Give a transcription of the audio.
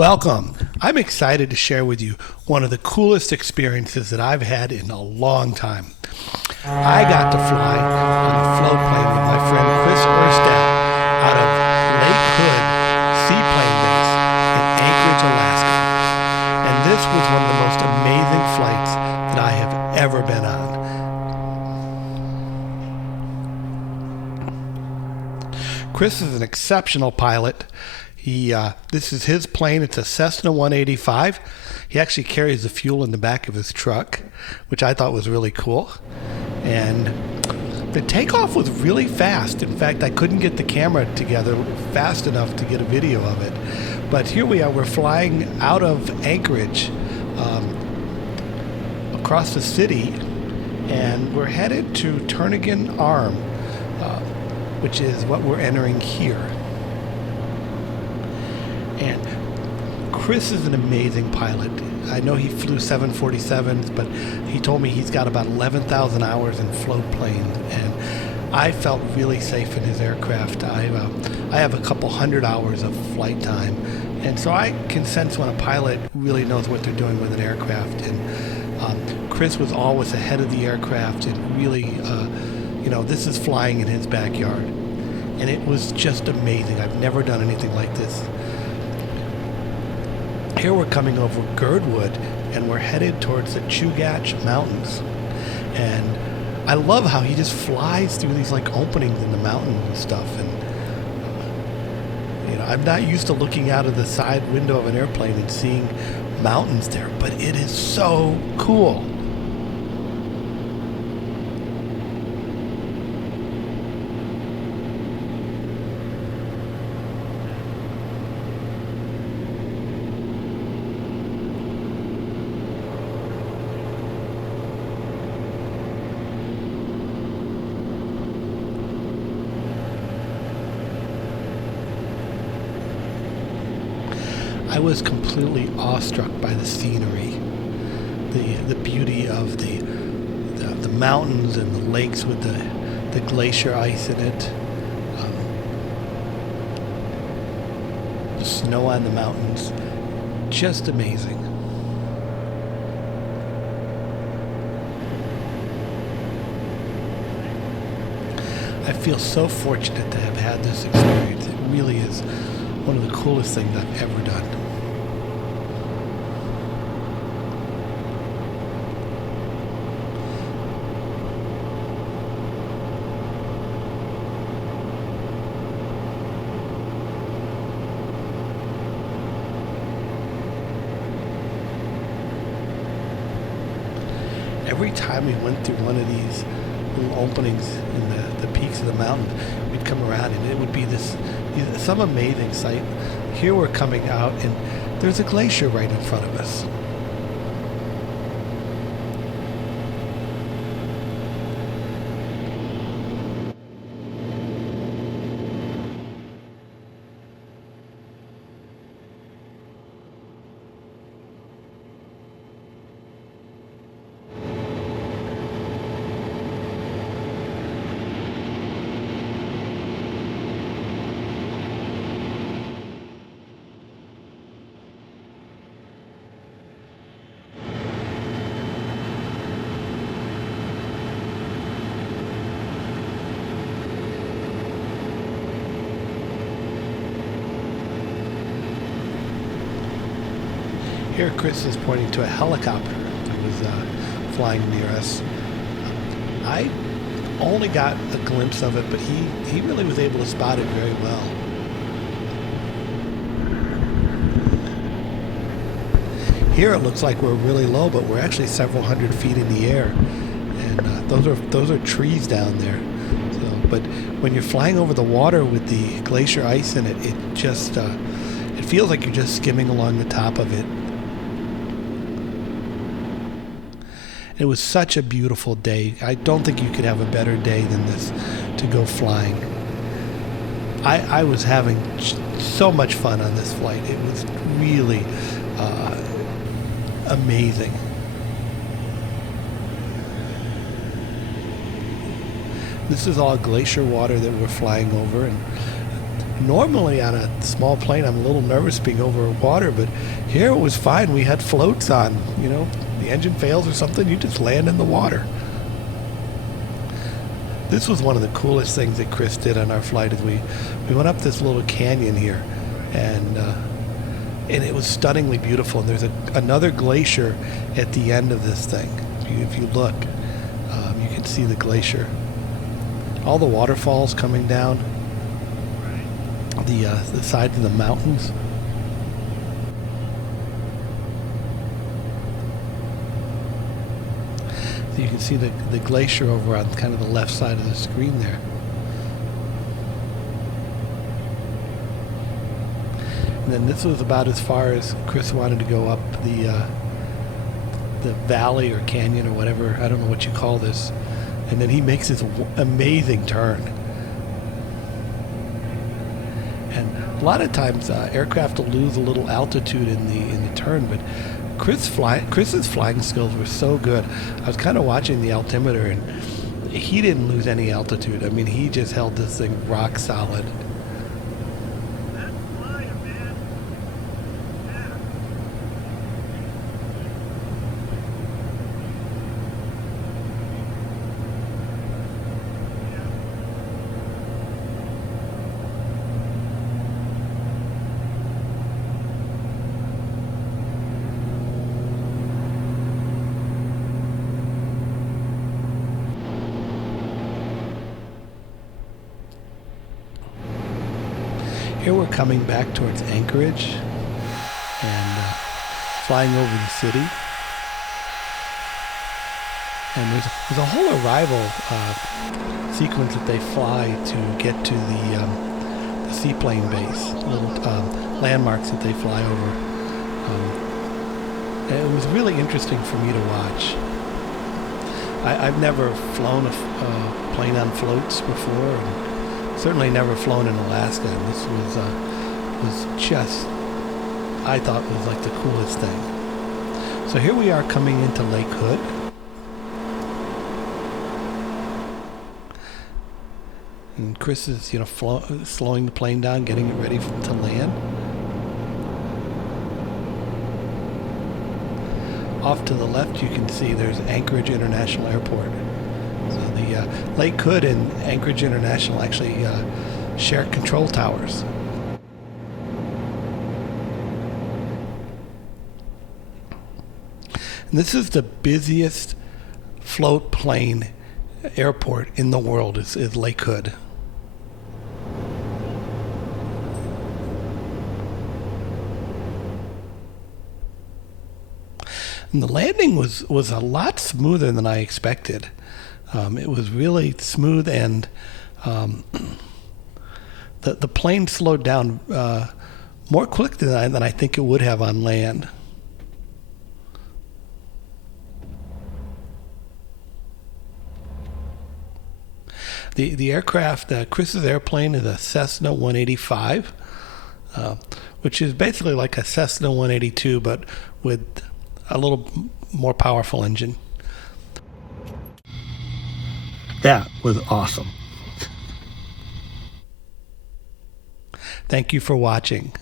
Welcome. I'm excited to share with you one of the coolest experiences that I've had in a long time. I got to fly on a float plane with my friend Chris Urstadt out of Lake Hood Seaplane Base in Anchorage, Alaska. And this was one of the most amazing flights that I have ever been on. Chris is an exceptional pilot. This is his plane. It's a Cessna 185. He actually carries the fuel in the back of his truck, which I thought was really cool. And the takeoff was really fast. In fact, I couldn't get the camera together fast enough to get a video of it. But here we are. We're flying out of Anchorage across the city, and we're headed to Turnagain Arm, which is what we're entering here. And Chris is an amazing pilot. I know he flew 747s, but he told me he's got about 11,000 hours in float planes, and I felt really safe in his aircraft. I have a couple hundred hours of flight time, and so I can sense when a pilot really knows what they're doing with an aircraft. And Chris was always ahead of the aircraft, and really, this is flying in his backyard, and it was just amazing. I've never done anything like this. Here we're coming over Girdwood, and we're headed towards the Chugach Mountains. And I love how he just flies through these like openings in the mountains and stuff. And I'm not used to looking out of the side window of an airplane and seeing mountains there, but it is so cool. I was completely awestruck by the scenery, the beauty of the mountains and the lakes with the glacier ice in it, the snow on the mountains, just amazing. I feel so fortunate to have had this experience. It really is one of the coolest things I've ever done. Every time we went through one of these little openings in the peaks of the mountain, we'd come around and it would be some amazing sight. Here we're coming out and there's a glacier right in front of us. Here Chris is pointing to a helicopter that was flying near us. I only got a glimpse of it, but he really was able to spot it very well. Here it looks like we're really low, but we're actually several hundred feet in the air, and those are trees down there. But when you're flying over the water with the glacier ice in it, it just it feels like you're just skimming along the top of it. It was such a beautiful day. I don't think you could have a better day than this to go flying. I was having so much fun on this flight. It was really amazing. This is all glacier water that we're flying over, and Normally on a small plane, I'm a little nervous being over water, but here it was fine. We had floats on. You know, the engine fails or something, you just land in the water. This was one of the coolest things that Chris did on our flight. Is we went up this little canyon here, and it was stunningly beautiful. And there's another glacier at the end of this thing. If you look, you can see the glacier. All the waterfalls coming down the sides of the mountains. So you can see the glacier over on kind of the left side of the screen there. And then this was about as far as Chris wanted to go up the valley or canyon or whatever. I don't know what you call this. And then he makes this amazing turn. And a lot of times aircraft will lose a little altitude in the turn, but Chris's flying skills were so good. I was kind of watching the altimeter, and he didn't lose any altitude. I mean, he just held this thing rock solid. Here we're coming back towards Anchorage and flying over the city. And there's a whole arrival sequence that they fly to get to the seaplane base, little landmarks that they fly over. And it was really interesting for me to watch. I've never flown a plane on floats before, and certainly never flown in Alaska. And this was just, I thought, was like the coolest thing. So here we are coming into Lake Hood. And Chris is, slowing the plane down, getting it ready to land. Off to the left, you can see there's Anchorage International Airport. So the Lake Hood and Anchorage International actually share control towers. And this is the busiest float plane airport in the world, is Lake Hood. And the landing was a lot smoother than I expected. It was really smooth, and the plane slowed down more quickly than I think it would have on land. The aircraft, Chris's airplane, is a Cessna 185, which is basically like a Cessna 182, but with a little more powerful engine. That was awesome. Thank you for watching.